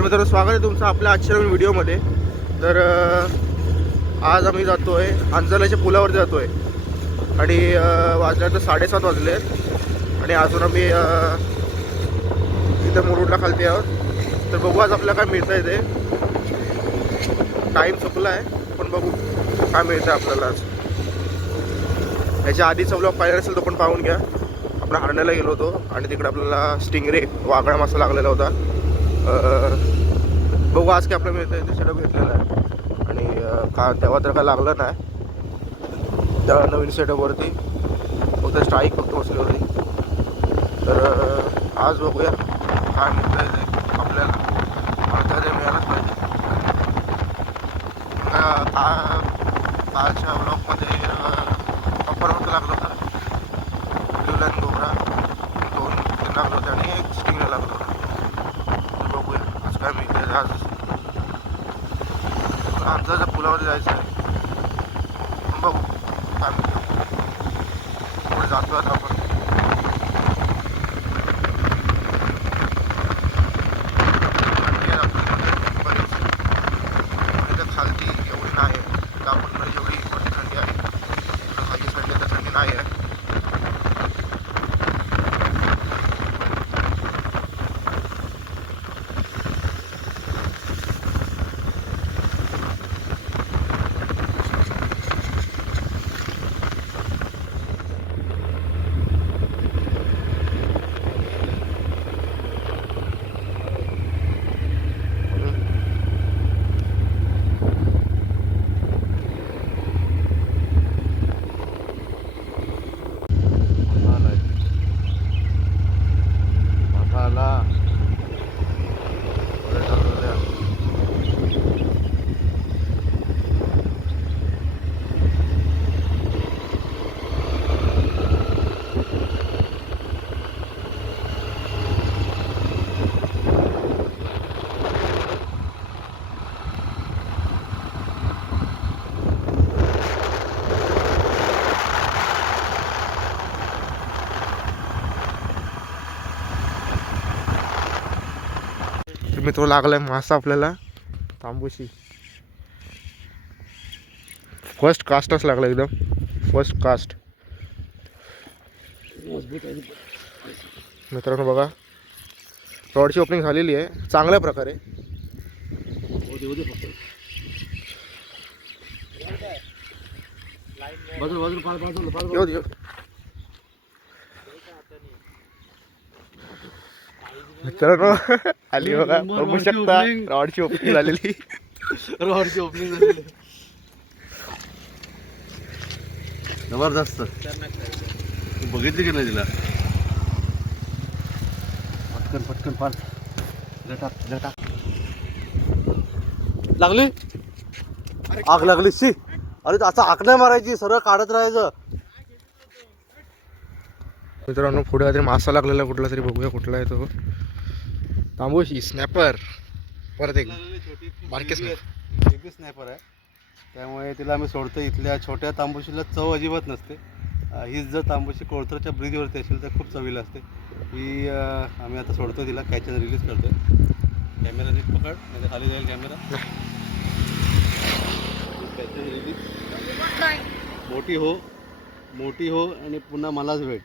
तर मित्रांनो, स्वागत आहे तुमचं आपल्या आजच्या नवीन व्हिडिओमध्ये. तर आज आम्ही जातो आहे अंजलाच्या पुलावर जातो आहे आणि वाजल्या तर 7:30 वाजले आणि अजून आम्ही इथं मुरुडला खालती आहोत. तर बघू आज आपल्याला काय मिळतं आहे. ते टाईम चुकला आहे पण बघू काय मिळतं आपल्याला आज. याच्या आधीचा ब्लॉग पाहिला असेल तो पण पाहून घ्या. आपण हरण्याला गेलो होतो आणि तिकडे आपल्याला स्टिंगरे वागळा मासा लागलेला होता. बघू आज काय आपल्याला मिळतं आहे. ते सेटअप घेतलेलं आहे आणि का तेव्हा तर काय लागलं नाही त्या नवीन सेटअपवरती, फक्त स्ट्राईक फक्त बसली होती. तर आज बघूया काय मिळतं आहे ते आपल्याला. मला ते मिळालंच पाहिजे. कालच्या ब्लॉगमध्ये अप्पर होतं लागलं होतं, ड्युलन गोबरा 2-3 लागलं होतं आणि एक स्टिंगला लागलं होतं. बघूया आज काय मिळतं. आज अंजलाच्या पुलावर जायचं आहे. बघू काय मिळतं. पुढे जातो आता आपण. खालती एवढी नाही आहे, दापोलीमध्ये जेवढी मोठी थंडी आहे खालची थंडी तर थंडी नाही आहे. मित्र लागलाय मासा आपल्याला, तांबूशी. फर्स्ट कास्टच लागला, एकदम फर्स्ट कास्ट. मित्रांनो बघा, रॉडची ओपनिंग झालेली आहे चांगल्या प्रकारे. मित्रांनो आली बघा, बघू शकता रॉडची ओपनिंग झालेली. रॉडची ओपनिंग झालेली जबरदस्त. बघितली की नाही तिला? पटकन पटकन फार लागली, आग लागली. शी, अरे असं आग नाही मारायची, सरळ काढत राहायचं. मित्रांनो पुढे काहीतरी मासा लागलेला कुठला तरी, बघूया कुठला आहे तो. तांबूशी स्नॅपर, परत एक बारके स्नॅपर आहे, त्यामुळे तिला आम्ही सोडतो. इथल्या छोट्या तांबूशीला चव अजिबात नसते. हीच जर तांबूशी कोळथरच्या ब्रिजवरती असेल तर खूप चवीला असते. ही आम्ही आता सोडतो, तिला कॅचर रिलीज करतोय. कॅमेरा नीट पकड, म्हणजे खाली जाईल कॅमेरा. Catcher release. मोठी हो आणि पुन्हा मलाच भेट.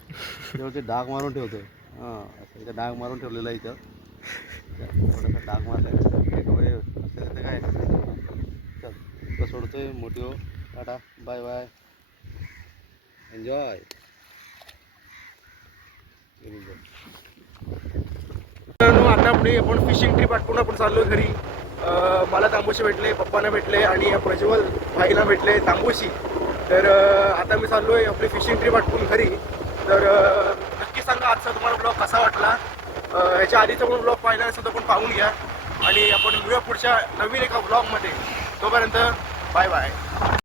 तेव्हा ते डाग मारून ठेवतोय. हां, असं इथं डाग मारून ठेवलेला आहे. इथं थोडासा डाग मारला आहे काय. चल इथं सोडतोय. मोठी हो, टाटा, बाय बाय, एन्जॉय. आता पुढे आपण फिशिंग ट्रिप आटपून आपण चाललो घरी. मला तांबूशी भेटले, पप्पांना भेटले आणि प्रज्वल भाईला भेटले तांबूशी. तर आता मी चाललो आहे आपली फिशिंग ट्रिप आटपून घरी. तर नक्की सांगा आजचा तुम्हाला ब्लॉग कसा वाटला. ह्याच्या आधीचा पण ब्लॉग पाहिला असेल तर पण पाहून घ्या आणि आपण मिळूया पुढच्या नवीन एका ब्लॉगमध्ये. तोपर्यंत बाय बाय.